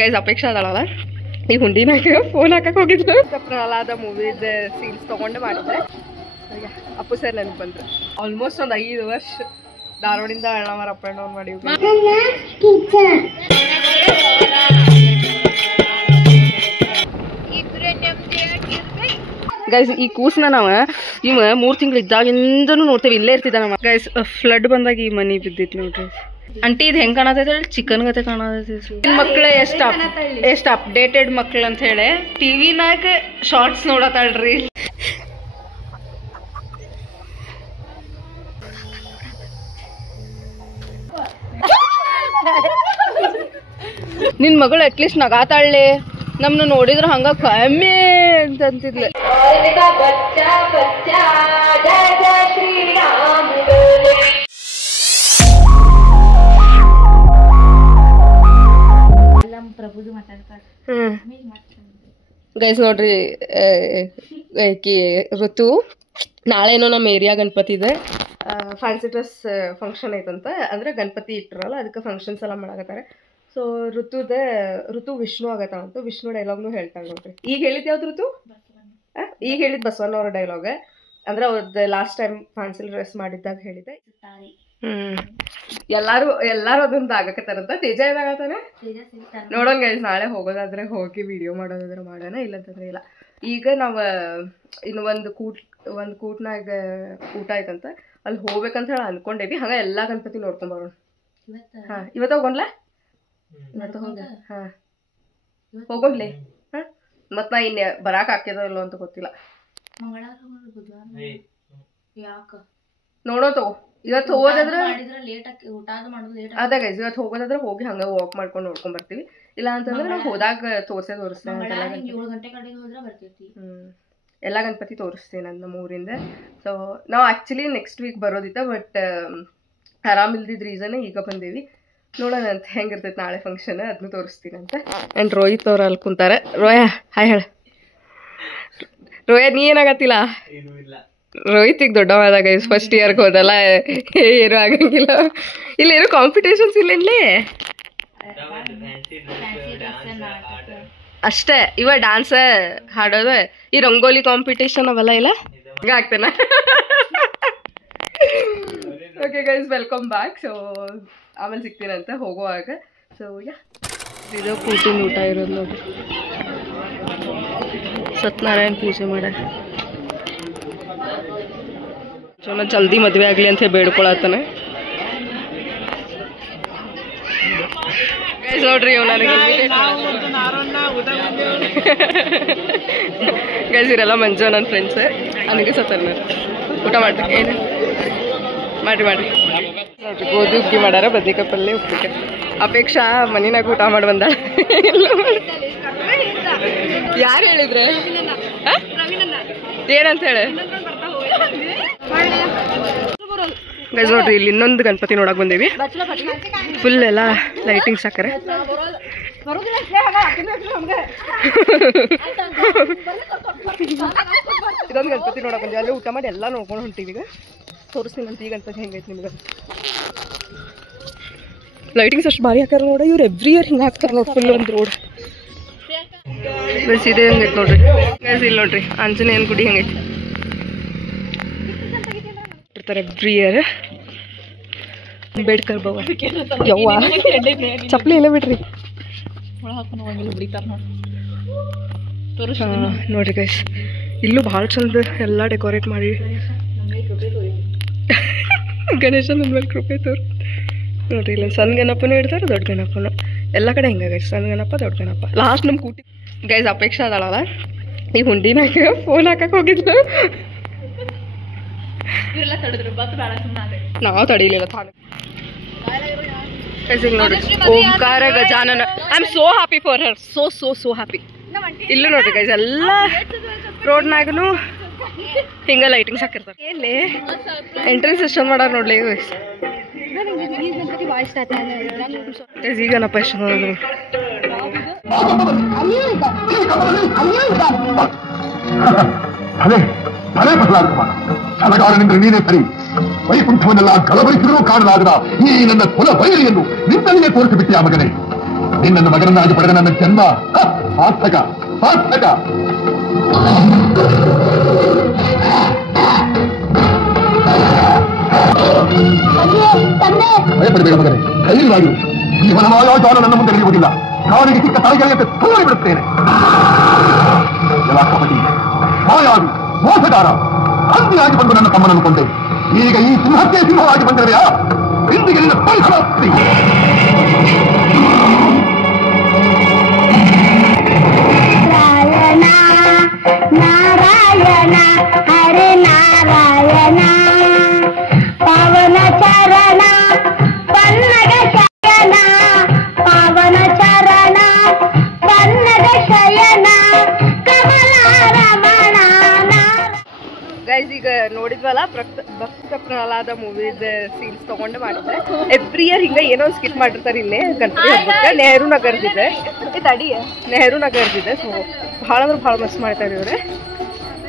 Guys Apeksha ಅದಳಲ್ಲ ಈ ಹುಂಡಿನಾಗ phone ಹಾಕಕ್ ಹೋಗಿದ್ಲು Pralhad ಮೂವಿದ scenes ತಗೊಂಡು ಮಾಡಿದ್ರೆ ಅಪ್ಪು ಸರ್ ನೆನಪು ಬಂದ್ರು ಆಲ್ಮೋಸ್ಟ್ ಒಂದು 5 ವರ್ಷ ಧಾರವಾಡಿಂದ ಅಣ್ಣಮಾರ ಅಪ್ ಆ್ಯಂಡ್ ಡೌನ್ ಮಾಡಿವಿ ಗೈಸ್ ಈ ಕೂಸ್ನ ನಾವು ಇವ 3 ತಿಂಗಳು ಇದ್ದಾಗಿಂದನೂ ನೋಡ್ತೇವೆ ಇಲ್ಲೇ ಇರ್ತಿದ್ದ ನಮ್ಮ ಗೈಸ್ ಫ್ಲಡ್ ಬಂದಾಗ ಈ ಮನಿ ಬಿದ್ದಿತ್ತು ನೋಡ್ರಿ ಅಂಟಿ ಇದು ಹೆಂಗೆ ಕಾಣತೈತೆ ಹೇಳಿ ಚಿಕನ್ ಗತೆ ಕಾಣತೈತಿ ಮಕ್ಳು ಎಷ್ಟು ಅಪ್ಡೇಟೆಡ್ ಮಕ್ಳು ಅಂತ ಹೇಳಿ ಟಿವಿನಾಗ ಶಾರ್ಟ್ಸ್ ನೋಡತ್ತಾಳ್ರಿ ನಿನ್ ಮಗಳು ಅಟ್ಲೀಸ್ಟ್ ನಗಾತಾಳ್ಳಿ ನಮ್ನ ನೋಡಿದ್ರ ಹಂಗ ಕಮ್ಮಿ ಅಂತ ಅಂತಿದ್ಲೆ ಗೈಸ್ ನೋಡ್ರಿ ಋತು ನಾಳೆನೋ ನಮ್ಮ ಏರಿಯಾ ಗಣಪತಿ ಇದೆ ಫ್ಯಾನ್ಸಿ ಡ್ರೆಸ್ ಫಂಕ್ಷನ್ ಐತಂತ ಅಂದ್ರೆ ಗಣಪತಿ ಇಟ್ಟರಲ್ಲ ಅದಕ್ಕೆ ಫಂಕ್ಷನ್ಸ್ ಎಲ್ಲ ಮಾಡಕತ್ತಾರೆ ಸೊ ಋತು ವಿಷ್ಣು ಆಗತ್ತಂತ ವಿಷ್ಣು ಡೈಲಾಗ್ನು ಹೇಳ್ತಾಳೆ ನೋಡ್ರಿ ಈಗ ಹೇಳಿದ್ ಯಾವ್ದು ಋತು ಈಗ ಹೇಳಿದ್ ಬಸವಣ್ಣ ಅವ್ರ ಡೈಲಾಗ್ ಅಂದ್ರೆ ಅವ್ರದ್ದು ಲಾಸ್ಟ್ ಟೈಮ್ ಫ್ಯಾನ್ಸಿ ಡ್ರೆಸ್ ಮಾಡಿದ್ದಾಗ ಹೇಳಿದ್ದೆ ಎಲ್ಲಾರು ಅದೊಂದು ಆಗಕತ್ತಾರಂತ ತೇಜ ಏನಾಗತ್ತಾನೆ ನೋಡೋಣ ಗೈಸ್ ನಾಳೆ ಹೋಗೋದಾದ್ರೆ ಹೋಗಿ ವಿಡಿಯೋ ಮಾಡೋದಾದ್ರೆ ಮಾಡೋಣ ಇಲ್ಲಂತಂದ್ರೆ ಇಲ್ಲ ಈಗ ನಾವು ಇನ್ನು ಒಂದು ಕೂಟ್ನಾಗ ಊಟ ಆಯ್ತಂತ ಅಲ್ಲಿ ಹೋಗ್ಬೇಕಂತ ಹೇಳಿ ಅನ್ಕೊಂಡೇವಿ ಹಂಗ ಎಲ್ಲಾ ಗಣಪತಿ ನೋಡ್ಕೊಂಡ್ ಬರೋಣ ಹಾ ಇವತ್ತ ಹೋಗೋಣ್ಲ ಇವತ್ತು ಹೋಗ ಹಾ ಹೋಗೋಣ್ಲಿ ಹ ಮತ್ ನಾ ಇನ್ನ ಬರಾಕ್ ಹಾಕ್ಯದೋ ಇಲ್ಲೋ ಅಂತ ಗೊತ್ತಿಲ್ಲ ನೋಡೋ ತಗೋ ಇವತ್ತು ಹೋಗೋದಾದ್ರೆ ಅದೇ ಗೈಸ್ ಇವತ್ತು ಹೋಗೋದಾದ್ರೆ ಹೋಗಿ ಹಂಗ ವಾಕ್ ಮಾಡ್ಕೊಂಡು ನೋಡ್ಕೊಂಡ್ ಬರ್ತೀವಿ ಇಲ್ಲ ಅಂತಂದ್ರೆ ನಾವು ಹೋದಾಗ ತೋರಿಸ್ತೇನೆ ಎಲ್ಲಾ ಗಣಪತಿ ತೋರಿಸ್ತೀನಿ ನನ್ನ ಊರಿಂದ ಸೊ ನಾವು ಆಕ್ಚುಲಿ ನೆಕ್ಸ್ಟ್ ವೀಕ್ ಬರೋದಿತ್ತ ಬಟ್ ಆರಾಮ್ ಇಲ್ದಿದ್ ರೀಸನ್ ಈಗ ಬಂದೇವಿ ನೋಡೋಣ ಅಂತ ಹೆಂಗಿರ್ತೈತೆ ನಾಳೆ ಫಂಕ್ಷನ್ ಅದನ್ನು ತೋರಿಸ್ತೀನಿ ಅಂತ ಅಂಡ್ ರೋಹಿತ್ ಅವ್ರು ಅಲ್ಲಿ ಕುಂತಾರೆ ರೋಯ ಹಾಯ್ ಹೇಳ ರೋಯ ನೀ ಏನಾಗತ್ತಿಲ್ಲ ರೋಹಿತ್ ಈಗ ದೊಡ್ಡವಾದ ಗೈಸ್ ಫಸ್ಟ್ ಇಯರ್ಗೆ ಹೋದಲ್ಲ ಏನು ಆಗಂಗಿಲ್ಲ ಇಲ್ಲ ಏನೋ ಕಾಂಪಿಟೇಷನ್ಸ್ ಇಲ್ಲ ಇಲ್ಲಿ ಅಷ್ಟೇ ಇವ ಡ್ಯಾನ್ಸ್ ಹಾಡೋದು ಈ ರಂಗೋಲಿ ಕಾಂಪಿಟೇಷನ್ ಅವೆಲ್ಲ ಇಲ್ಲ ಈಗ ಆಗ್ತೇನೆ okay guys welcome back so ಆಮೇಲೆ ಸಿಗ್ತೀನಂತ ಹೋಗುವಾಗ ಸೊ ಯಾ ಇದು ಕೂಟಿನ ಊಟ ಇರೋದು ನೋಡಿ ಸತ್ಯನಾರಾಯಣ ಪೂಜೆ ಮಾಡ ಚಲೋ ಜಲ್ದಿ ಮದುವೆ ಆಗಲಿ ಅಂತ ಬೇಡ್ಕೊಳತ್ತಾನೆ ನೋಡ್ರಿ ಗೈಸ್ ಇರೆಲ್ಲ ಮಂಜು ನನ್ನ ಫ್ರೆಂಡ್ಸ್ ನನಗೆ ಸತ್ತನ ಊಟ ಮಾಡ್ರಿ ಏನು ಮಾಡ್ರಿ ನೋಡ್ರಿ ಗೋಧಿ ಉಗ್ಗಿ ಮಾಡ್ಯಾರ ಬದ್ನಿಕಾಯಿ ಪಲ್ಯ ಉಪ್ಪಿಟ್ಟು ಅಪೇಕ್ಷಾ ಮನಿನಾಗ ಊಟ ಮಾಡಿ ಬಂದಾಳ ಯಾರು ಹೇಳಿದ್ರೆ ಏನಂತ ಹೇಳಿ ಗೈಸ್ ನೋಡ್ರಿ ಇಲ್ಲಿ ಇನ್ನೊಂದು ಗಣಪತಿ ನೋಡಕ್ ಬಂದೇವಿ ಫುಲ್ ಎಲ್ಲ ಲೈಟಿಂಗ್ಸ್ ಹಾಕರೆ ಇದೊಂದು ಗಣಪತಿ ನೋಡಕ್ ಬಂದೇವಿ ಅಲ್ಲಿ ಊಟ ಮಾಡಿ ಎಲ್ಲ ನೋಡ್ಕೊಂಡು ಹೊಂಟೀವಿ ಈಗ ತೋರಿಸ್ತೀನಿ ಅಂತ ಈ ಗಣಪತಿ ಹೆಂಗೈತಿ ನಿಮ್ಗೆ ಲೈಟಿಂಗ್ಸ್ ಅಷ್ಟು ಭಾರಿ ಹಾಕಾರ ನೋಡ ಇವ್ರು ಎವ್ರಿ ಇಯರ್ ಹಿಂಗೆ ಹಾಕ್ತಾರೆ ನೋಡಿ ಫುಲ್ ಒಂದು ರೋಡ್ ಬಸ್ ಇದೇ ಹೆಂಗೈತೆ ನೋಡ್ರಿ ಗೈಸ್ ಇಲ್ಲಿ ನೋಡ್ರಿ ಆಂಜನೇಯನ ಗುಡಿ ಹೆಂಗೈತಿ ಇರ್ತಾರೆ ಎವ್ರಿ ಇಯರ್ ಅಂಬೇಡ್ಕರ್ ಭವನ್ ಯವ್ವ ಚಪ್ಪಲಿ ಎಲ್ಲ ಬಿಡ್ರಿ ನೋಡ್ರಿ ಗೈಸ್ ಇಲ್ಲೂ ಭಾಳ ಚಂದ ಎಲ್ಲ ಡೆಕೋರೇಟ್ ಮಾಡಿ ಗಣೇಶನ ಮೇಲೆ ಕೃಪೆ ತೋರ್ ನೋಡ್ರಿ ಇಲ್ಲ ಸಣ್ಣ ಗಣಪನೂ ಇಡ್ತಾರೆ ದೊಡ್ಡ ಗಣಪನು ಎಲ್ಲ ಕಡೆ ಹಿಂಗ ಗೈಸ್ ಸಣ್ಣ ಗಣಪ ದೊಡ್ಡ ಗಣಪ ಲಾಸ್ಟ್ ನಮ್ಮ ಕೂಟಿ ಗೈಸ್ ಅಪೇಕ್ಷಾ ಅದಳಲ್ಲ ಈ ಹುಂಡಿನಾಗ ಫೋನ್ ಹಾಕಕ್ ಹೋಗಿದ್ಲು ನಾವು ತಡೀಲಿಲ್ಲ ನೋಡ್ರಿ Omkara Gajanana I am so happy for her so happy ಇಲ್ಲೂ ನೋಡ್ರಿ ಗೈಸ್ ಎಲ್ಲ ರೋಡ್ನಾಗನು ಹಿಂಗ ಲೈಟಿಂಗ್ಸ್ ಹಾಕಿರ್ತಾರೆ ಎಲ್ಲಿ ಎಂಟ್ರೆನ್ಸ್ ಎಷ್ಟೊಂದು ಮಾಡಾರ ನೋಡ್ಲಿ ಈಗ ನಪ್ಪ ಎಷ್ಟು ಛಲಗಾರನೆಂದ್ರೆ ನೀನೇ ಸರಿ ವೈಕುಂಠವನ್ನೆಲ್ಲ ಕಲಬರಿಸಿದರೂ ಕಾಣಲಾಗದ ಈ ನನ್ನ ಕುಲ ಬಯಲಿಯನ್ನು ನಿನ್ನಲ್ಲಿಯೇ ತೋರಿಸಿಬಿಟ್ಟಿಯ ಮಗನೇ. ನಿನ್ನನ್ನು ಮಗನನ್ನಾಗಿ ಪಡೆದ ನನ್ನ ಜನ್ಮ ಸಾರ್ಥಕ ಸಾರ್ಥಕ. ಭಯಪಡಬೇಡ ಮಗನೇ, ಧೈರ್ಯವಾಗಿರು. ಈ ಮನಮಾಯಾಚಾರ ನನ್ನ ಮುಂದೆ ನಡೆಯುವುದಿಲ್ಲ. ಕಾಲಿಗೆ ಸಿಕ್ಕ ತಾಯಿಗಳಿಗೆ ತೋರಿ ಬಿಡುತ್ತೇನೆ. ಎಲ್ಲ ಕಪಟಿ, ಮಾಯಾವಿ, ಮೋಸಗಾರ, ಅಂತಿಯಾಗಿ ಬಂದು ನನ್ನ ತಮ್ಮನನ್ನು ಕೊಂಡೆ. ಈಗ ಈ ಸಿಂಹಕ್ಕೆ ಸಿಂಹವಾಗಿ ಬಂದಿರವೆಯಾ? ಇಂದಿಗೆ ನಿನ್ನ ಪಂಚರಾಸ್ತಿ. ನಾರಾಯಣ ಹರೆ ನಾರಾಯಣ ಪವನ ಚರಣ ಪನ್ನಗ ಶಯನ ಪವನ ಚರಣ ಪನ್ನಗ ಶಯನ ಕಮಲಾರಮಣ. ಗೈಸ್, ಈಗ ನೋಡಿದ್ವಲ್ಲ ಭಕ್ತ ಪ್ರಹ್ಲಾದ ಮೂವಿದ ಸೀನ್ಸ್ ತಗೊಂಡು ಮಾಡಿದ್ರೆ ಎವ್ರಿ ಇಯರ್ ಹಿಂಗ ಏನೋ ಸ್ಕಿಪ್ ಮಾಡಿರ್ತಾರೆ ಇಲ್ಲೇ ಗಣಪತಿ ಹಬ್ಬಕ್ಕೆ. ನೆಹರು ನಗರದಿದೆ, ನೆಹರು ನಗರದಿದೆ. ಸೊ ಭಾಳ ಅಂದ್ರೆ ಭಾಳ ಮಸ್ತ್ ಮಾಡ್ತಾರೆ ಇವ್ರೆ.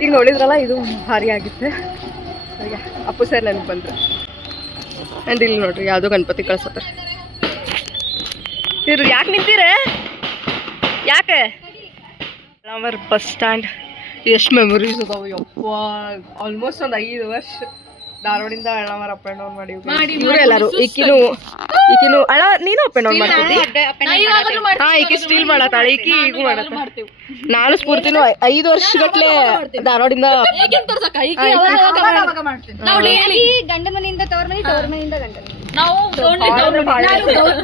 ಈಗ ನೋಡಿದ್ರಲ್ಲ, ಇದು ಭಾರಿ ಆಗಿತ್ತು. ಈಗ ಅಪ್ಪು ಸರ್ ನನಗೆ ಬಂದ್ರು. ಆ್ಯಂಡ್ ಇಲ್ಲಿ ನೋಡ್ರಿ ಯಾವುದೋ ಗಣಪತಿ ಕಳ್ಸತ್ತಾರ. ಇವ್ರು ಯಾಕೆ ನಿಂತೀರ? ಯಾಕೆ? ಅವರ್ ಬಸ್ ಸ್ಟ್ಯಾಂಡ್ ಎಷ್ಟು ಮೆಮೊರೀಸ್ ಅದಾವ ಯಪ್ಪ. ಆಲ್ಮೋಸ್ಟ್ ಒಂದು 5 ವರ್ಷ ಧಾರವಾಡಿಂದ ಅಣ್ಣವರ ಅಪ್ ಆ್ಯಂಡ್ ಡೌನ್ ಮಾಡಿವಿ ಇವ್ರು ಎಲ್ಲರೂ. ಈಕಿನೂ ಅಣ್ಣ ನೀನು ಅಪ್ ಆ್ಯಂಡ್ ಡೌನ್ ಮಾಡ್ತೀವಿ. ಹಾ, ಈಕಿ ಸ್ಟೀಲ್ ಮಾಡತ್ತಾಳೆ, ಈಕಿ ಈಗೂ ಮಾಡತ್ತ. ನಾನು ಸ್ಫೂರ್ತಿನೂ 5 ವರ್ಷಗಟ್ಲೆ ಧಾರವಾಡಿಂದ ಗಂಡ ಮನೆಯಿಂದ ತವರ ಮನೆ, ತವರ ಮನೆಯಿಂದ ಗಂಡ ಮನೆ.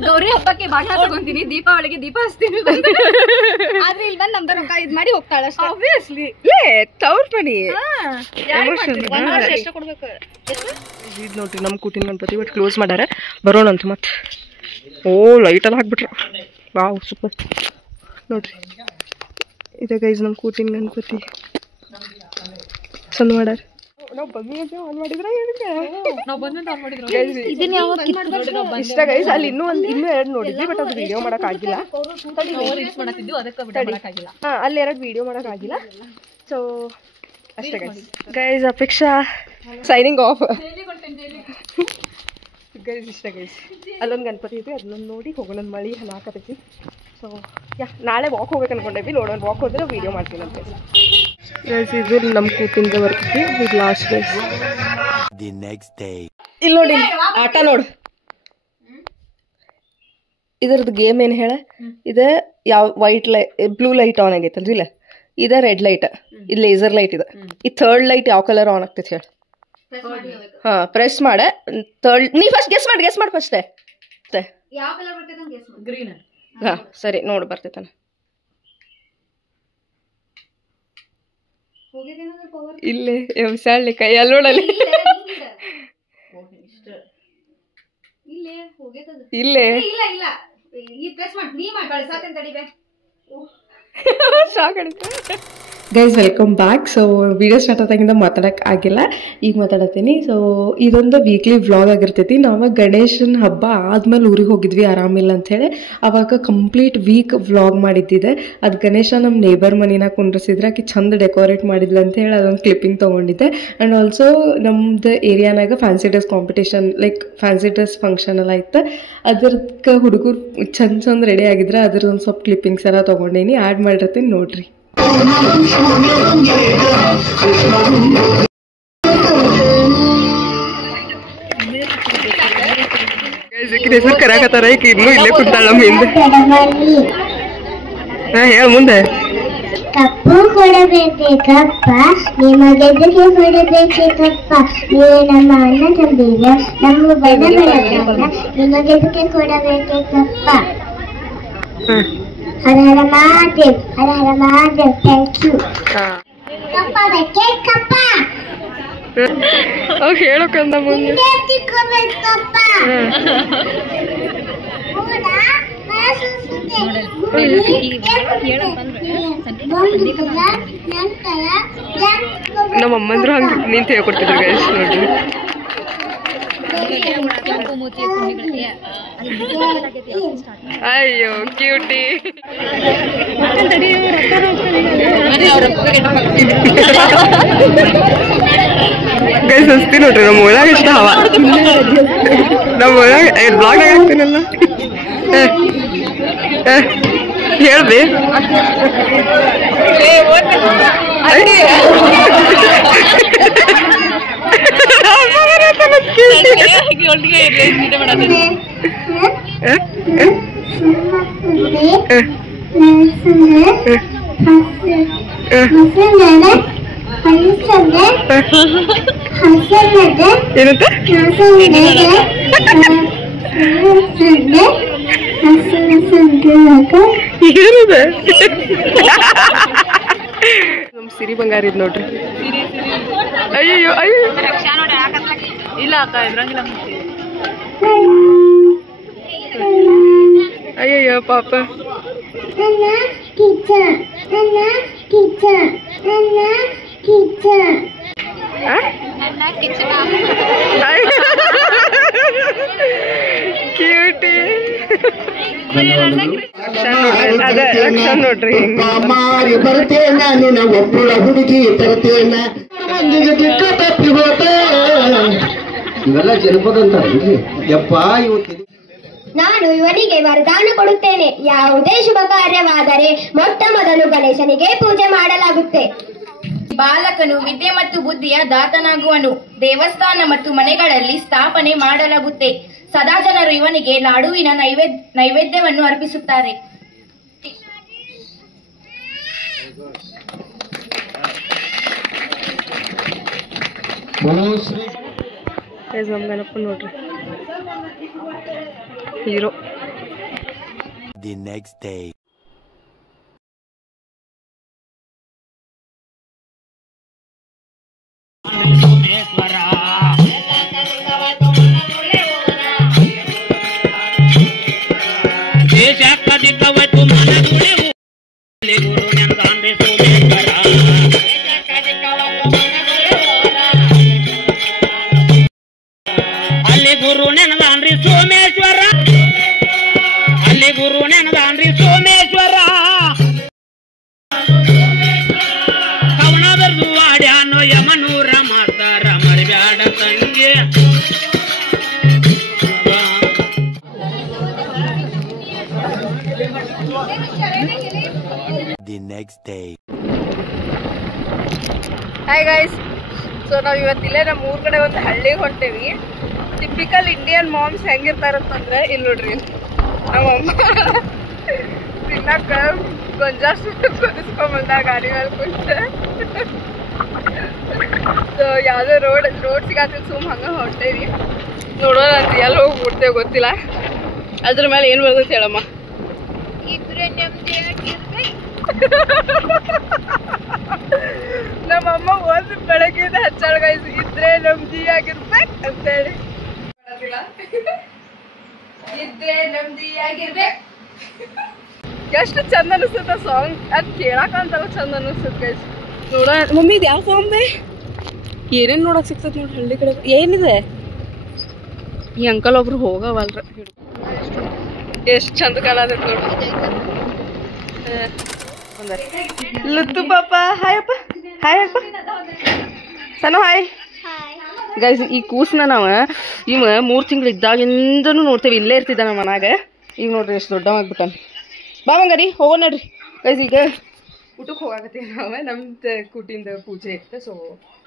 ಗೌರಿ ಹಬ್ಬಕ್ಕೆ ಬಾಗಿನ ತಗೊಂತೀನಿ, ದೀಪಾವಳಿಗೆ ದೀಪ ಹಚ್ತೀನಿ. ಆದ್ರೆ ಇಲ್ಲಿ ಬಂದು ನಮ್ದು ರೊಕ್ಕ ಇದ್ ಮಾಡಿ ಹೋಗ್ತಾಳ. ಆಬ್ವಿಯಸ್ಲಿ ತವ್ರ ಮನಿ ಎಷ್ಟು ಕೊಡ್ಬೇಕು? ಇದು ನೋಡ್ರಿ ನಮ್ಮ ಕೂಟಿನ ಗಣಪತಿ ಬಟ್ ಕ್ಲೋಸ್ ಮಾಡ್ಯಾರ. ಬರೋಣ ಅಂತ ಮತ್ತೆ. ಓ, ಲೈಟ್ ಎಲ್ಲ ಹಾಕ್ಬಿಟ್ರ. ವಾವ್, ಸೂಪರ್ ನೋಡ್ರಿ. ಇದೆ ಗೈಸ್ ನಮ್ಮ ಕೂಟಿನ ಗಣಪತಿ ಚಂದ ಮಾಡ್ಯಾರ. ನಾವು ಬಂದು ಆನ್ ಮಾಡಿದ್ರೆ ಇಷ್ಟ ಗೈಸ್. ಅಲ್ಲಿ ಇನ್ನೂ 2 ನೋಡಿದ್ವಿ, ಬಟ್ ಅದು ವಿಡಿಯೋ ಮಾಡಕ್ ಆಗಿಲ್ಲ. ಹಾ, ಅಲ್ಲಿ 2 ವಿಡಿಯೋ ಮಾಡಕ್ ಆಗಿಲ್ಲ. ಸೊ ಅಷ್ಟೇ guys. Apeksha signing off guys. ಇಷ್ಟ ಗೈಸ್. ಅಲ್ಲೊಂದು ಗಣಪತಿ ಇದೆ, ಅದನ್ನೊಂದು ನೋಡಿ ಹೋಗೋಣ. ಮಳಿ ಹಾಕತೈತಿ. ಸೊ ನಾಳೆ ವಾಕ್ ಹೋಗ್ಬೇಕು ಅನ್ಕೊಂಡೇವಿ. ನೋಡೋಣ, ವಾಕ್ ಹೋದ್ರೆ ವಿಡಿಯೋ ಮಾಡ್ತೀನಿ ಅಂತ ಗೈಸ್. ಇದು ನಮ್ಮ ಕೂತಿಂದ ಬರ್ತೈತಿ. ಇದು ಲಾಸ್ಟ್ ಗೈಸ್. ಇಲ್ಲಿ ನೋಡಿ ಆಟ ನೋಡು. ಇದ್ರದ್ದು ಗೇಮ್ ಏನು ಹೇಳ? ಇದು ಯಾವ white light blue light on ಆಗೈತಲ್ರಿ. ಇಲ್ಲ, ಇದು ರೆಡ್ ಲೈಟ್, ಇದು ಲೇಸರ್ ಲೈಟ್. ಇದು ಈ 3rd ಲೈಟ್ ಯಾವ ಕಲರ್ ಆನ್ ಆಗ್ತೈತಿ ಹೇಳಿ? ಹಾ, ಪ್ರೆಸ್ ಮಾಡ. 3rd ನೀ ಫಸ್ಟ್ ಗೆಸ್ ಮಾಡಿ ಫಸ್ಟ್. ಗ್ರೀನ್. ಹಾ, ಸರಿ ನೋಡು ಬರ್ತೈತನ. ಇಲ್ಲೇ ಎಬ್ಸಾಳ್ಲಿ ಕೈಯಲ್ಲಿ ನೋಡಲಿ. ಇಲ್ಲೇ ಶಾಕ್ ಆಡಿತು guys. Welcome back. So video start ಆದಾಗಿಂದ ಮಾತಾಡೋಕೆ ಆಗಿಲ್ಲ, ಈಗ ಮಾತಾಡತ್ತೀನಿ. ಸೊ ಇದೊಂದು ವೀಕ್ಲಿ ವ್ಲಾಗ್ ಆಗಿರ್ತೈತಿ. ನಾವು ಗಣೇಶನ ಹಬ್ಬ ಆದ್ಮೇಲೆ ಊರಿಗೆ ಹೋಗಿದ್ವಿ ಆರಾಮಿಲ್ಲ ಅಂಥೇಳಿ. ಅವಾಗ ಕಂಪ್ಲೀಟ್ ವೀಕ್ ವ್ಲಾಗ್ ಮಾಡಿದ್ದಿದೆ. ಅದು ಗಣೇಶ ನಮ್ಮ ನೇಬರ್ ಮನಿನ ಕುಂಡ್ರಿಸಿದ್ರೆ ಆಕೆ ಚಂದ ಡೆಕೋರೇಟ್ ಮಾಡಿದ್ಲು ಅಂತೇಳಿ ಅದೊಂದು ಕ್ಲಿಪ್ಪಿಂಗ್ ತೊಗೊಂಡಿದ್ದೆ. ಆ್ಯಂಡ್ ಆಲ್ಸೋ ನಮ್ದು ಏರಿಯಾನಾಗ fancy dress competition, like fancy dress function ಎಲ್ಲ ಇತ್ತು. ಅದ್ರಕ್ಕೆ ಹುಡುಗರು ಚಂದ ರೆಡಿ ಆಗಿದ್ರೆ ಅದ್ರದ್ದೊಂದು ಸ್ವಲ್ಪ ಕ್ಲಿಪ್ಪಿಂಗ್ಸ್ ಎಲ್ಲ ತೊಗೊಂಡೇನಿ, ಆ್ಯಡ್ ಮಾಡಿರ್ತೀನಿ ನೋಡ್ರಿ. ಹೆಸರು ಕರಾಕತ್ತಾರ, ಈಗ ಇನ್ನೂ ಇಲ್ಲೇ ಕುಂತಾಳ ನಮ್ಮ ಹಿಂದೆ. ಹೇಳ ಮುಂದೆ. ಕಪ್ಪು ಕೊಡಬೇಕೆ ಕಪ್ಪ, ನಿಮಗೆದಕ್ಕೆ ಕೊಡಬೇಕೆ ಕಪ್ಪ, ನೀವೇ ನಮ್ಮ ಅಣ್ಣ ತಂದಿರ, ನಮ್ಮ ಬಣ್ಣ ಬೆಳಕಪ್ಪ, ನಿಮಗೆದಕ್ಕೆ ಕೊಡಬೇಕೆ ಕಪ್ಪ. ಹರ ಹರ ಮಹಾದೇವ್, ಹರ ಹರ ಮಹಾದೇವ್, ಥ್ಯಾಂಕ್ ಯು. ಕಪ್ಪ ಬೇಕೆ ಕಪ್ಪ, ಅವ್ ಹೇಳೋಕಂದ ಮುಂದೆ ಕಪ್ಪ. ನಮ್ಮ ಅಮ್ಮಂದ್ರು ಹಂಗೆ ನಿಂತು ಹೇಳ್ಕೊಡ್ತಿದ್ರು ಗೈಸ್ ನೋಡ್ರಿ. ಅಯ್ಯೋ ಕ್ಯೂಟಿ. ಗೈಸ್ ಹಸ್ತಿ ನೋಡ್ರಿ ನಮ್ಮ ಒಳಗೆ ಇಷ್ಟ ಹವ. ನಮ್ಮ ಒಳಗೆ ಬ್ಲಾಗ್ ಆಗ್ತೀನಲ್ಲ. ಹೇಳ್ಬಿ ಏನಂತ ನಮ್ ಸಿರಿ ಬಂಗಾರ ಇದ್ ನೋಡ್ರಿ. ಅಯ್ಯೋ ಅಯ್ಯೋ ಇಲ್ಲ ಅಕ್ಕ ಇದ್ರಂಗಿಲ್ಲ. ಅಯ್ಯಯ್ಯೋ ಪಾಪ. ಕ್ಯೂಟಿ ಅದ ರಕ್ಷಾ ನೋಡ್ರಿ. ಮಾರಿ ಬರ್ತೇನ ನಿನ್ನ ಒಬ್ಬಳ ಹುಡುಗಿ ತರ್ತೇನ ಇವೆಲ್ಲ ಜನಪದ ಅಂತ ಯಪ್ಪ. ಇವತ್ತು ನಾನು ಇವನಿಗೆ ವರದಾನ ಕೊಡುತ್ತೇನೆ. ಯಾವುದೇ ಶುಭ ಕಾರ್ಯವಾದರೆ ಮೊಟ್ಟ ಮೊದಲು ಗಣೇಶನಿಗೆ ಪೂಜೆ ಮಾಡಲಾಗುತ್ತೆ. ಬಾಲಕನು ವಿದ್ಯೆ ಮತ್ತು ಬುದ್ಧಿಯ ದಾತನಾಗುವನು. ದೇವಸ್ಥಾನ ಮತ್ತು ಮನೆಗಳಲ್ಲಿ ಸ್ಥಾಪನೆ ಮಾಡಲಾಗುತ್ತೆ. ಸದಾ ಜನರು ಇವನಿಗೆ ಲಾಡುವಿನ ನೈವೇದ್ಯವನ್ನು ಅರ್ಪಿಸುತ್ತಾರೆ. ಗಣಪ ನೋಡ್ರಿ ಹೀರೋ. The next day. ಅಲ್ಲಿ ಗುರು ನೆನದಾನ್ರಿ ಸೋಮೇಶ್ವರ, ಅಲ್ಲಿ ಗುರು ನೆನದಾನ್ರಿ ಸೋಮೇಶ್ವರ. ಕವನದರ್ದು ಆಡ್ಯಾನೋ ಯಮನೂರ ಮಾಡ್ತಾರ ಮರಿಬ್ಯಾಡ ತಂಗಿ. The next day. Hi guys, so ನಾವು ಇವತ್ತಿಲ್ಲೇ ನಮ್ಮ ಊರ್ ಕಡೆ ಒಂದು ಹಳ್ಳಿಗೆ ಹೊಂಟೇವಿ. ಟಿಪಿಕಲ್ ಇಂಡಿಯನ್ ಮಾಮ್ಸ್ ಹೆಂಗಿರ್ತಾರಂತಂದ್ರೆ ಇಲ್ಲಿ ನೋಡ್ರಿ, ನಮ್ಮಮ್ಮ ತಿನ್ನಕ್ಕ ಗೊಂಜಾಸ್ ಕುದಿಸ್ಕೊಂಬಂದ ಗಾಡಿ ಮೇಲೆ ಕುಂತ. ಸೊ ಯಾವುದೋ ರೋಡ್ ಸಿಗತ್ತಿಲ್ಲ, ಸುಮ್ ಹಂಗ ಹೊಂಟೇವಿ. ನೋಡೋಣ ಅಂತ ಎಲ್ಲಿ ಹೋಗಿ ಬಿಡ್ತೇವೆ ಗೊತ್ತಿಲ್ಲ. ಅದ್ರ ಮೇಲೆ ಏನು ಬರ್ತೈತೆ ಹೇಳಮ್ಮ. ನಮ್ಮಮ್ಮ ಒಂದು ಬೆಳಗ್ಗೆಯಿಂದ ಹಚ್ಚಾಳ ಗೈಸ್, ಇದ್ರೆ ನಮ್ದಿ ಆಗಿರ್ಬೇಕು ಅಂತೇಳಿ. ಇದ್ರೆ ನಮ್ದಿ ಆಗಿರ್ಬೇಕು. ಎಷ್ಟು ಚಂದ ಅನಿಸ್ತದ ಸಾಂಗ್, ಅದು ಕೇಳಕ್ಕಂತಲ್ಲ ಚಂದ ಅನಿಸ್ತದ ಗೈಸ್. ನೋಡೋಣ ಮಮ್ಮಿ ಇದು ಯಾವ ಸಾಂಗ್ ಬೇ, ಏನೇನು ನೋಡಕ್ ಸಿಗ್ತದೆ ನೋಡಿ ಹಳ್ಳಿ ಕಡೆ. ಏನಿದೆ ಈ ಅಂಕಲ್ ಒಬ್ರು ಹೋಗವಲ್ರ, ಎಷ್ಟು ಚಂದ ಕಾಣತೈತೆ ನೋಡಿ. ಲುತ್ತು ಪಾಪ ಹಾಯ್ ಅಪ್ಪ, ಹಾಯ್ ಅಪ್ಪ ಸಣ್ಣ ಹಾಯ್. ಗೈಸ್ ಈ ಕೂಸನ್ನ ನಾವು ಇವ 3 ತಿಂಗಳು ಇದ್ದಾಗಿಂದನೂ ನೋಡ್ತೇವೆ, ಇಲ್ಲೇ ಇರ್ತಿದ್ದ ನಮ್ಮ ಮನಾಗ. ಈಗ ನೋಡ್ರಿ ಎಷ್ಟು ದೊಡ್ಡವಾಗ್ಬಿಟ್ಟಾನ. ಬಾ ಬಂಗಾರಿ ಹೋಗೋ ನೋಡ್ರಿ. ಗೈಸ್ ಈಗ ಊಟಕ್ಕೆ ಹೋಗಾಕತ್ತೀವಿ ನಾವು, ನಮ್ದು ಕೂಟಿಂದ ಪೂಜೆ ಇರುತ್ತೆ. ಸೊ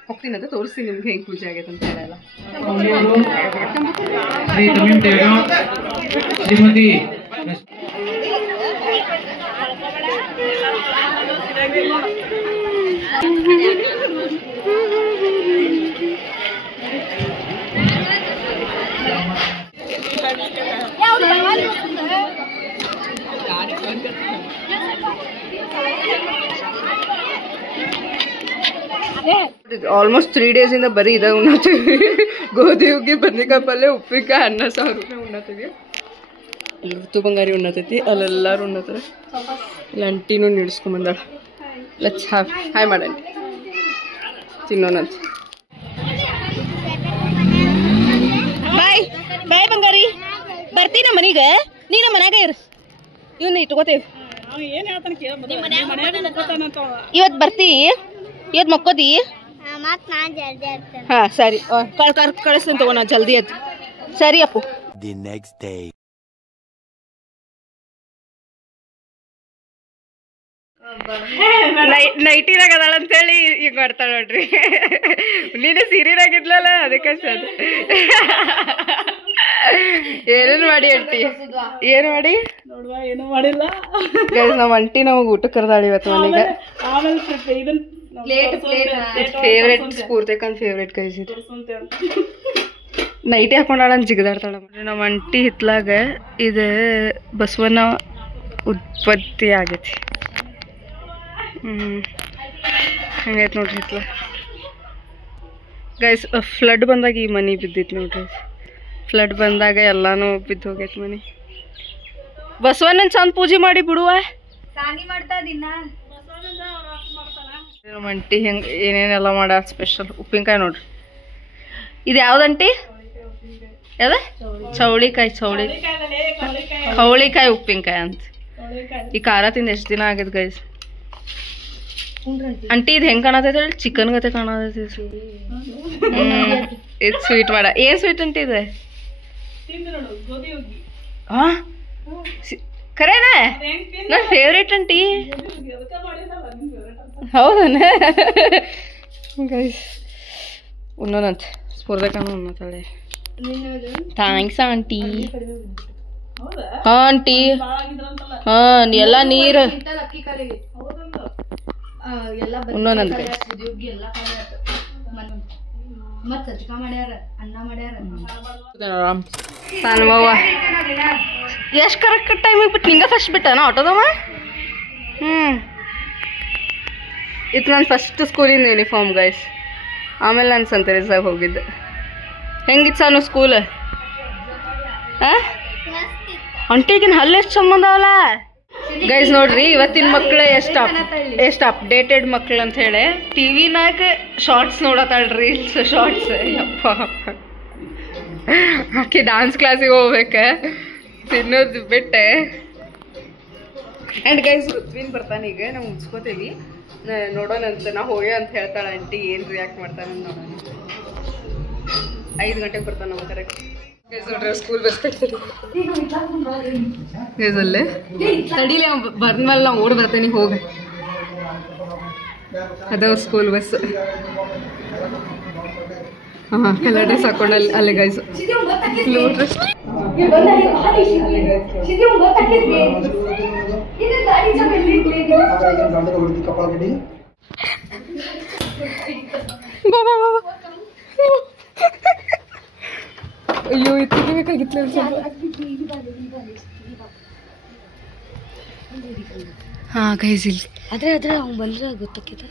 ಹೋಗ್ತೀನಂತ ತೋರಿಸ್ತೀನಿ ನಿಮ್ಗೆ ಹೆಂಗೆ ಪೂಜೆ ಆಗೈತೆ ಅಂತ ಹೇಳಲ್ಲ. ಆಲ್ಮೋಸ್ಟ್ 3 ಡೇಸಿಂದ ಬರೀ ಇದಾಗ ಉಣ್ಣತ್ತೀವಿ. ಗೋಧಿ ಹುಗ್ಗಿ, ಬದ್ನಿಕಾಯಿ ಪಲ್ಯ, ಉಪ್ಪಿನಕಾಯಿ, ಅನ್ನ ಸಾರು ಉಣ್ಣತ್ತೀವಿ. ಇಲ್ಲಿ ಋತು ಬಂಗಾರಿ ಉಣ್ಣತೈತಿ, ಅಲ್ಲೆಲ್ಲರೂ ಉಣ್ಣತ್ತಾರೆ. ಇಲ್ಲಿ ಅಂಟಿನೂ ನಿಡ್ಸ್ಕೊಂಬಂದಾಳ. ಲೆಟ್ಸ್ ಹ್ಯಾವ್ ಹಾಯ್ ಮಾಡೋಣ, ತಿನ್ನೋಣಂತ. ಬಾಯ್ ಬಾಯ್ ಬಂಗಾರಿ, ಬರ್ತೀನ ಮನೀಗ. ನೀ ನಮ್ಮ ಮನ್ಯಾಗ ಇರು, ಇವನ್ನ ಇಟ್ಕೋತೇವಿ. ಇವತ್ತು ಬರ್ತಿ, ಇವತ್ತು ಮಕ್ಕೋದಿ. ಹಾ ಸರಿ, ಕಳಿಸ್ತೇನೆ ತಗೋ, ನಾ ಜಲ್ದಿ ಅದ್. ಸರಿ ಅಪ್ಪು. The next day. ನೈಟಿನಾಗ ಅದಾಳ ಅಂತೇಳಿ ಈಗ ಮಾಡ್ತಾಳ ನೋಡ್ರಿ. ನೀನು ಸೀರಿನಾಗಿದ್ಲಲ್ಲ ಅದಕ್ಕೆ ಸರ್. ಏನೇನು ಮಾಡಿ ಅಂಟಿ? ಏನು ಮಾಡಿ? ಏನು ಮಾಡಿಲ್ಲ. ನಮ್ಮ ಅಂಟಿ ನಮಗೆ ಊಟ ಕರ್ದಾಳಿ ಇವತ್ತು ಮನೆಗೆ. ಫೇವ್ರೇಟ್ ಸ್ಫೂರ್ತಿಕಂದ್ ಫೇವ್ರೇಟ್ ಕೈಸಿದ್ ನೈಟಿ ಹಾಕೊಂಡಾಳ ಅಂತ ಜಿಗದಾಡ್ತಾಳ. ನಮ್ಮ ಅಂಟಿ ಹಿತ್ಲಾಗ ಇದು ಬಸವನ ಉತ್ಪತ್ತಿ ಆಗೈತಿ. ಹಂಗೈತೆ ನೋಡ್ರಿ ಹಿತ್ಲ. ಗೈಸ್ ಫ್ಲಡ್ ಬಂದಾಗ ಈ ಮನೆ ಬಿದ್ದಿತ್ತು ನೋಡ್ರಿ. ಫ್ಲಡ್ ಬಂದಾಗ ಎಲ್ಲಾನು ಬಿದ್ದು ಹೋಗೈತಿ ಮನೆ. ಬಸವಣ್ಣನ ಚಂದ ಪೂಜೆ ಮಾಡಿ ಬಿಡುವ. ನಮ್ಮ ಅಂಟಿ ಹೆಂಗೆ ಏನೇನೆಲ್ಲ ಮಾಡ್ಯಾರ ಸ್ಪೆಷಲ್. ಉಪ್ಪಿನಕಾಯಿ ನೋಡ್ರಿ. ಇದು ಯಾವ್ದಂಟಿ? ಯಾವ್ದ? ಚೌಳಿಕಾಯಿ. ಚೌಳಿಕಾಯಿ ಉಪ್ಪಿನಕಾಯಿ ಅಂತ. ಈ ಖಾರ ತಿಂದು ಎಷ್ಟು ದಿನ ಆಗೈತೆ ಗೈಸ್. ಅಂಟಿ ಇದು ಹೆಂಗೆ ಕಾಣತೈತೆ ಹೇಳಿ? ಚಿಕನ್ ಗತೆ ಕಾಣತೈತಿ. ಇದು ಸ್ವೀಟ್ ಮಾಡ. ಏನು ಸ್ವೀಟ್ ಅಂಟಿ ಇದೆ? ಹಾಂ ಖರೇನ? ನನ್ನ ಫೇವ್ರೇಟ್ ಅಂಟಿ. ಹೌದನ ಗೈಸ್? ಉನ್ನೋದಂತೆ ಸ್ಫೂರ್ತಿಕನ ಉನ್ನತಾಳೆ. Thanks aunty. ಹಾಂ ಆಂಟಿ. ಹಾಂ ಎಲ್ಲ ನೀರು ಉನ್ನೋದಂತೆ. ಎಷ್ಟು ಕರೆಕ್ಟ್ ಟೈಮಿಗೆ ಬಿಟ್ಟು ನಿಂಗೆ ಫಸ್ಟ್ ಬಿಟ್ಟನ ಆಟೋದವ? ಇದು ನನ್ನ ಫಸ್ಟ್ ಸ್ಕೂಲಿಂದ ಯೂನಿಫಾರ್ಮ್ ಗೈಸ್. ಆಮೇಲೆ ನಾನು ಸಂತ ರೆಸಾಗ ಹೋಗಿದ್ದೆ. ಹೆಂಗಿತ್ತು ಸಾನು ಸ್ಕೂಲ್? ಹಾಂ ಅಂಟಿಗಿನ ಹಲ್ಲು ಎಷ್ಟು ಸಂಬಂಧ ಅವಲ್ಲ ಗೈಸ್. ನೋಡ್ರಿ ಇವತ್ತಿನ ಮಕ್ಳು ಎಷ್ಟು ಅಪ್ಡೇಟೆಡ್ ಮಕ್ಳು ಅಂತ ಹೇಳಿ ಟಿವಿನಾಗ ಶಾರ್ಟ್ಸ್ ನೋಡತ್ತಾಳ. Reels shorts. ಯಪ್ಪ ಆಕೆ ಡಾನ್ಸ್ ಕ್ಲಾಸಿಗೆ ಹೋಗ್ಬೇಕು ತಿನ್ನೋದು ಬಿಟ್ಟೆ. ಆ್ಯಂಡ್ ಗೈಸ್ ಋತ್ವಿನ್ ಬರ್ತಾನೆ ಈಗ. ನಾವು ಮುಗಿಸ್ಕೋತೀವಿ ನೋಡೋಣಂತ. ನಾ ಹೋಗ್ಯ ಅಂತ ಹೇಳ್ತಾಳೆ ಆಂಟಿ. ಏನು ರಿಯಾಕ್ಟ್ ಮಾಡ್ತಾನೆ ನೋಡೋಣ. 5 ಗಂಟೆಗೆ ಬರ್ತಾನೆ ನಾವು ಕರೆಕ್ಟ್. ಗೈಸ್ ನೋಡ್ರಿ ಸ್ಕೂಲ್ ಬಸ್ ಗೈಸ್ ಅಲ್ಲೇ ತಡೀಲಿ. ಬಂದ್ಮೇಲೆ ನಾವು ಓಡಿ ಬರ್ತೇನೆ. ಹೋಗಿ ಅದ ಸ್ಕೂಲ್ ಬಸ್. ಹಾಂ ಕಲರ್ ಡ್ರೆಸ್ ಹಾಕೊಂಡು ಅಲ್ಲೇ ಗೈಸ್. ಅಯ್ಯೋ ಇತ್ತಿಗೆ ಬೇಕಾಗಿತ್ತು ಸ್ವಲ್ಪ. ಹಾಂ ಗೈಸ್ ಇಲ್ಲಿ ಅದ್ರ ಅವ್ನು ಬಂದ್ರೆ ಗೊತ್ತಾಗ್ತದೆ.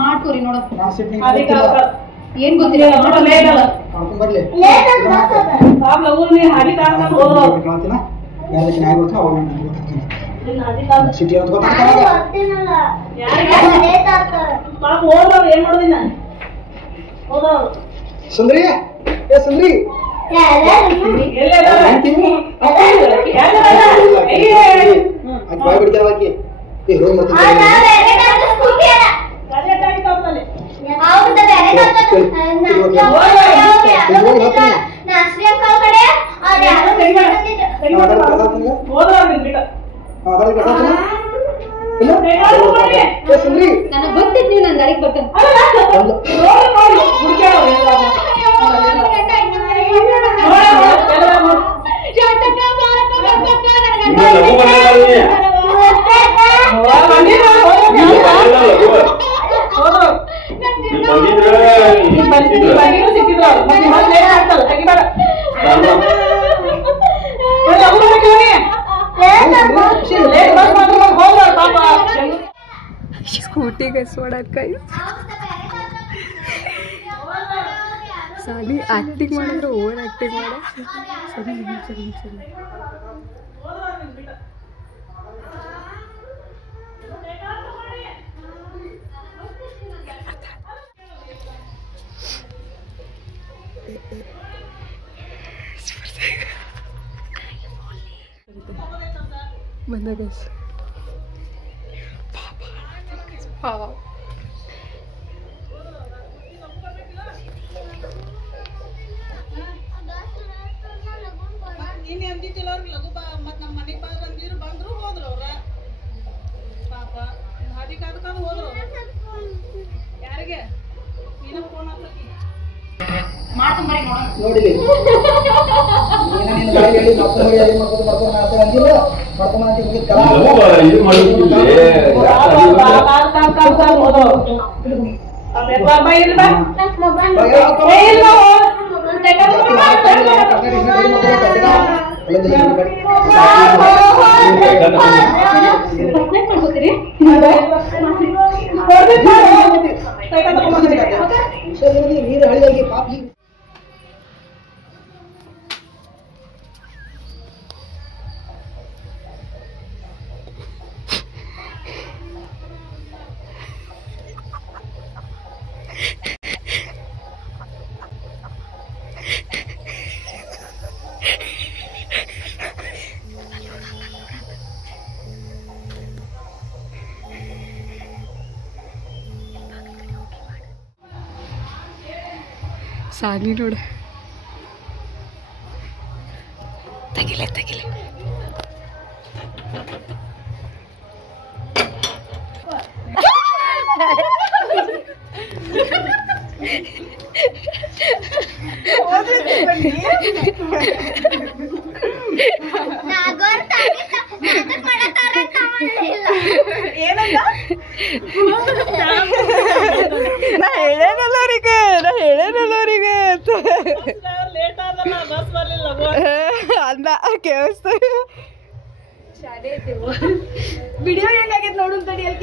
ಮಾಡ್ಕೋರಿ ನೋಡ ಏನ್ ಗೊತ್ತಿಲ್ಲ. ಸುಂದ್ರಿ ಸುಂದ್ರಿ ಬಾಯ್ ಬಿಡ್ತಾವಾಕಿ. ನನಗೆ ಗೊತ್ತಿತ್ತು ನೀವು ನನ್ನ ಗಾಡಿಗೆ ಬರ್ತೇನೆ. ಸ್ಕೂಟಿಗೆ ಸೋಡಕಾಯಿ ಸಾಲಿ ಆಕ್ಟಿಂಗ್ ಮಾಡಿದ್ರೆ ಓವರ್ ಆಕ್ಟಿಂಗ್ ಮಾಡ. ಸರಿ ಸರಿ ಸರಿ ಬಂದ ಗೈಸ್. ಸಾನಿ ನೋಡು ತೆಗಿಲೆ ನಾ ಹೇಳೇನಲ್ಲವ್ರಿಗೆ ಅಂದ ಕೇಳಿಸ್ತ ವಿಡಿಯೋ ಹೆಂಗಾಗೈತೆ ನೋಡು ತಡಿ ಅಲ್ಲಿ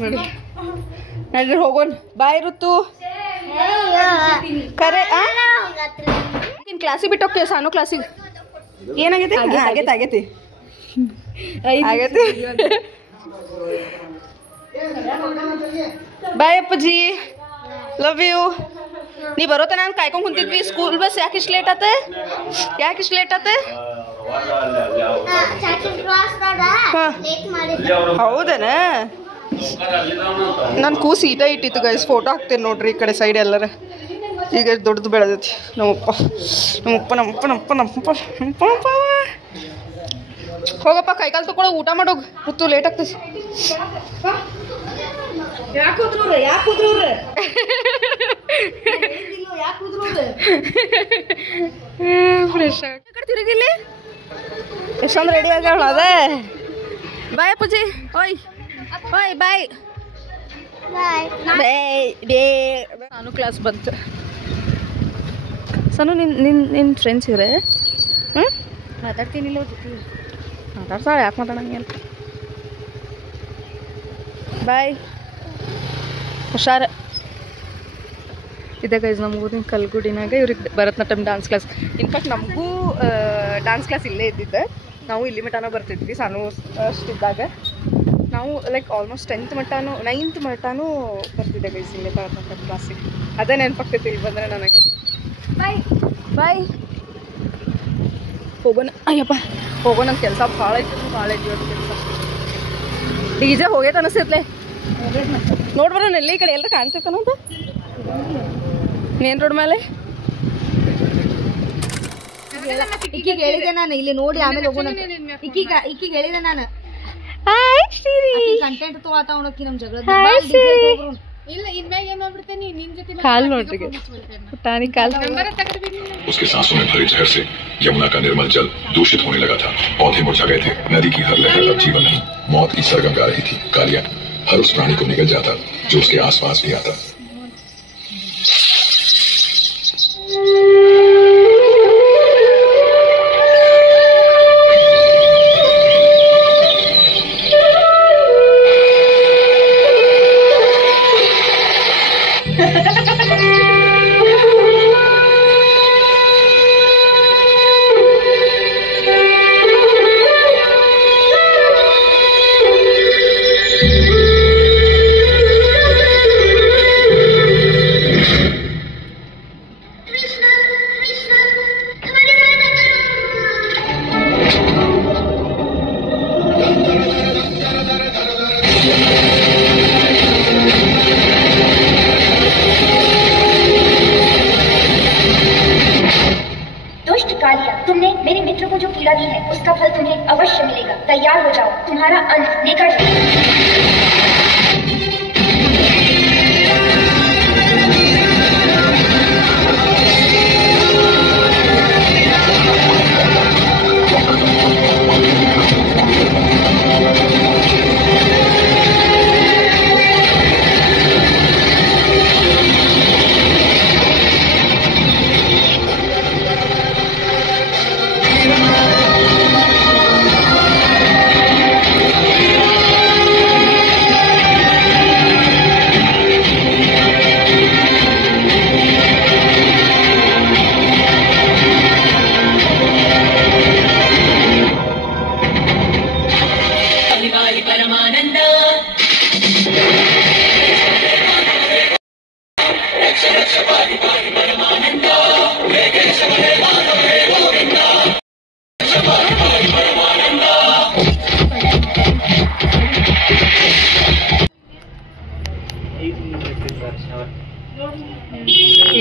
ನೋಡಿ ನಡ್ರಿ ಹೋಗೋಣ ಬಾಯ್ ಋತು ಕರೆ ನಿನ್ ಕ್ಲಾಸಿಗೆ ಬಿಟ್ಟು ಹೋಗ್ತೀವಿ ಸಾನು ಕ್ಲಾಸಿಗೆ ಏನಾಗೈತಿ ಆಗೈತಿ ಬಾಯ್ ಅಪ್ಪಾಜಿ ಲವ್ ಯು ನೀ ಬರೋತ ನಾನು ಕಾಯ್ಕೊಂಡು ಕುಂತಿದ್ವಿ ಸ್ಕೂಲ್ ಬಸ್ ಯಾಕೆ ಇಷ್ಟು ಲೇಟ್ ಆತ ಹೌದನ ನಾನು ಕೂಸು ಈಟ ಇಟ್ಟಿತ್ತು ಗೈಸ್ ಫೋಟೋ ಹಾಕ್ತೇನೆ ನೋಡ್ರಿ ಈ ಕಡೆ ಸೈಡ್ ಎಲ್ಲರ ಈಗ ದೊಡ್ಡದು ಬೆಳೆದೈತಿ ನಮ್ಮಪ್ಪ ಹೋಗಪ್ಪ ಕೈಕಾಲು ತಗೊಳ್ಳೋ ಊಟ ಮಾಡೋಗ ಋತು ಲೇಟ್ ಆಗ್ತೈತಿ ಫ್ರೆಶ್ ತಿರುಗಿಲ್ಲಿ ಎಷ್ಟೊಂದು ರೆಡಿ ಆಗ್ಯಾಳ ಅದೇ ಬಾಯ್ ಅಪ್ಪಾಜಿ ಓಯ್ ಬಾಯ್ ನಾನು ಕ್ಲಾಸ್ ಬಂತು ಸನು ನಿನ್ನ ಫ್ರೆಂಡ್ಸ್ ಇವ್ರೆ ಮಾತಾಡ್ತೀನಿಲ್ಲ ಮಾತಾಡ್ತಾಳೆ ಯಾಕೆ ಮಾತಾಡಂಗಿಲ್ಲ ಬಾಯ್ ಹುಷಾರ ಇದೆ ಗೈಸ್ ನಮ್ಮ ಊರಿನ ಕಲ್ಗುಡಿನಾಗ ಇವ್ರಿಗೆ ಭರತನಾಟ್ಯಂ ಡ್ಯಾನ್ಸ್ ಕ್ಲಾಸ್ ಇನ್ಫ್ಯಾಕ್ಟ್ ನಮಗೂ ಡ್ಯಾನ್ಸ್ ಕ್ಲಾಸ್ ಇಲ್ಲೇ ಇದ್ದಿದ್ದೆ ನಾವು ಇಲ್ಲಿ ಮಟನೂ ಬರ್ತಿದ್ವಿ ಸಣ್ಣ ಅಷ್ಟಿದ್ದಾಗ ನಾವು ಲೈಕ್ ಆಲ್ಮೋಸ್ಟ್ 9th ಮಟನೂ ಬರ್ತಿದ್ದೆ ಗೈಸ್ ಇಲ್ಲೇ ಭರತನಾಟ್ಯಂ ಕ್ಲಾಸಿಗೆ ಅದೇ ನೆನಪಾಗ್ತೈತಿ ಇಲ್ಲಿ ಬಂದರೆ ನನಗೆ ಬಾಯ್ ಹೋಗೋಣ ಅಯ್ಯಪ್ಪ ಹೋಗೋಣ ನನ್ನ ಕೆಲಸ ಭಾಳ ಐತಿ ಇವತ್ತು ಕೆಲಸ DJ ಹೋಗೈತೆ ಅನಿಸ್ತೈತ್ಲೆ ನೋಡ್ಬರ ನೆಲ್ಲಿ ಈ ಕಡೆ ಎಲ್ಲರೂ ಕಾಣ್ತೈತನಂತ ಮೇನ್ ರೋಡ್ ಮೇಲೆ ಇಕ್ಕಿಗೆ ಹೇಳಿದೆ ನಾನು ಇಲ್ಲಿ ನೋಡಿ ಆಮೇಲೆ ಹೋಗೋಣ ಇಕ್ಕಿಗೆ ಹೇಳಿದೆ ನಾನು ಕಂಟೆಂಟ್ ತಗೋತಾವಣಕ್ಕಿ ನಮ್ಮ ಜಗಳ ಇಲ್ಲ ಇನ್ಮ್ಯಾಗ ಏನ್ ಮಾಡ್ಬಿಡ್ತೇನೆ ನಿನ್ ಜೊತೆ ಕಾಲ್ ನೋಡ್ರಿ ಪುಟಾಣಿ ಕಾಲ್ उसके सांसों में भरे जहर से यमुना का निर्मल जल दूषित होने लगा था पौधे मुरझा गए थे नदी की हर लहर अब जीवन नहीं मौत की सरगम गा रही थी कालिया हर उस प्राणी को निगल जाता जो उसके आसपास भी आता तुमने मेरे मित्र को जो पीड़ा दी है उसका फल तुम्हें अवश्य मिलेगा। चलेगा। तैयार हो जाओ, तुम्हारा अंत निकट है।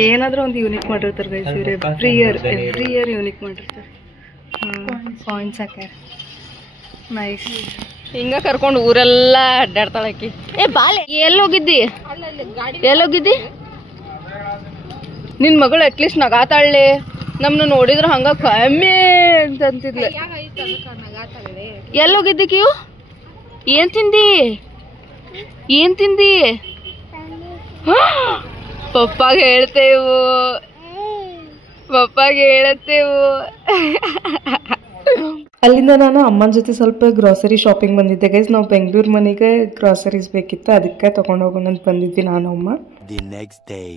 ಏನಾದರೂ ಒಂದು ಯೂನಿಕ್ ಮಾಡಿರ್ತಾರೆ ಗೈಸ್ ಇವ್ರು ಎವ್ರಿ ಇಯರ್ ಯೂನಿಕ್ ಮಾಡಿರ್ತಾರೆ. ಪಾಯಿಂಟ್ಸ್ ಹಾಕ್ಯಾರ ನೈಸ್. ಹಿಂಗ ಕರ್ಕೊಂಡು ಊರೆಲ್ಲ ಅಡ್ಡಾಡ್ತಾಳಕಿ. ಏ ಬಾಲೆ ಎಲ್ಲೋಗಿದ್ದಿ ನಿನ್ ಮಗಳು ಅಟ್ಲೀಸ್ಟ್ ನಗಾತಾಳೆ. ನಮ್ನ ನೋಡಿದ್ರ ಹಂಗ ಕಮ್ಮಿ ಅಂತಿದ್ಲೆ. ಎಲ್ಲೋಗಿದ್ದಿ ಕಿಯು? ಏನ್ ತಿಂದಿ? ಪಪ್ಪಾಗೆ ಹೇಳ್ತೇವು. ಅಲ್ಲಿಂದ ನಾನು ಅಮ್ಮನ ಜೊತೆ ಸ್ವಲ್ಪ ಗ್ರಾಸರಿ ಶಾಪಿಂಗ್ ಬಂದಿದ್ದೆ ಗೈಸ್. ನಾವು ಬೆಂಗಳೂರು ಮನೆಗೆ ಗ್ರಾಸರೀಸ್ ಬೇಕಿತ್ತು, ಅದಕ್ಕೆ ತಗೊಂಡು ಹೋಗೋಣ ಅಂತ ಬಂದಿದ್ವಿ ನಾನು ಅಮ್ಮ. The next day.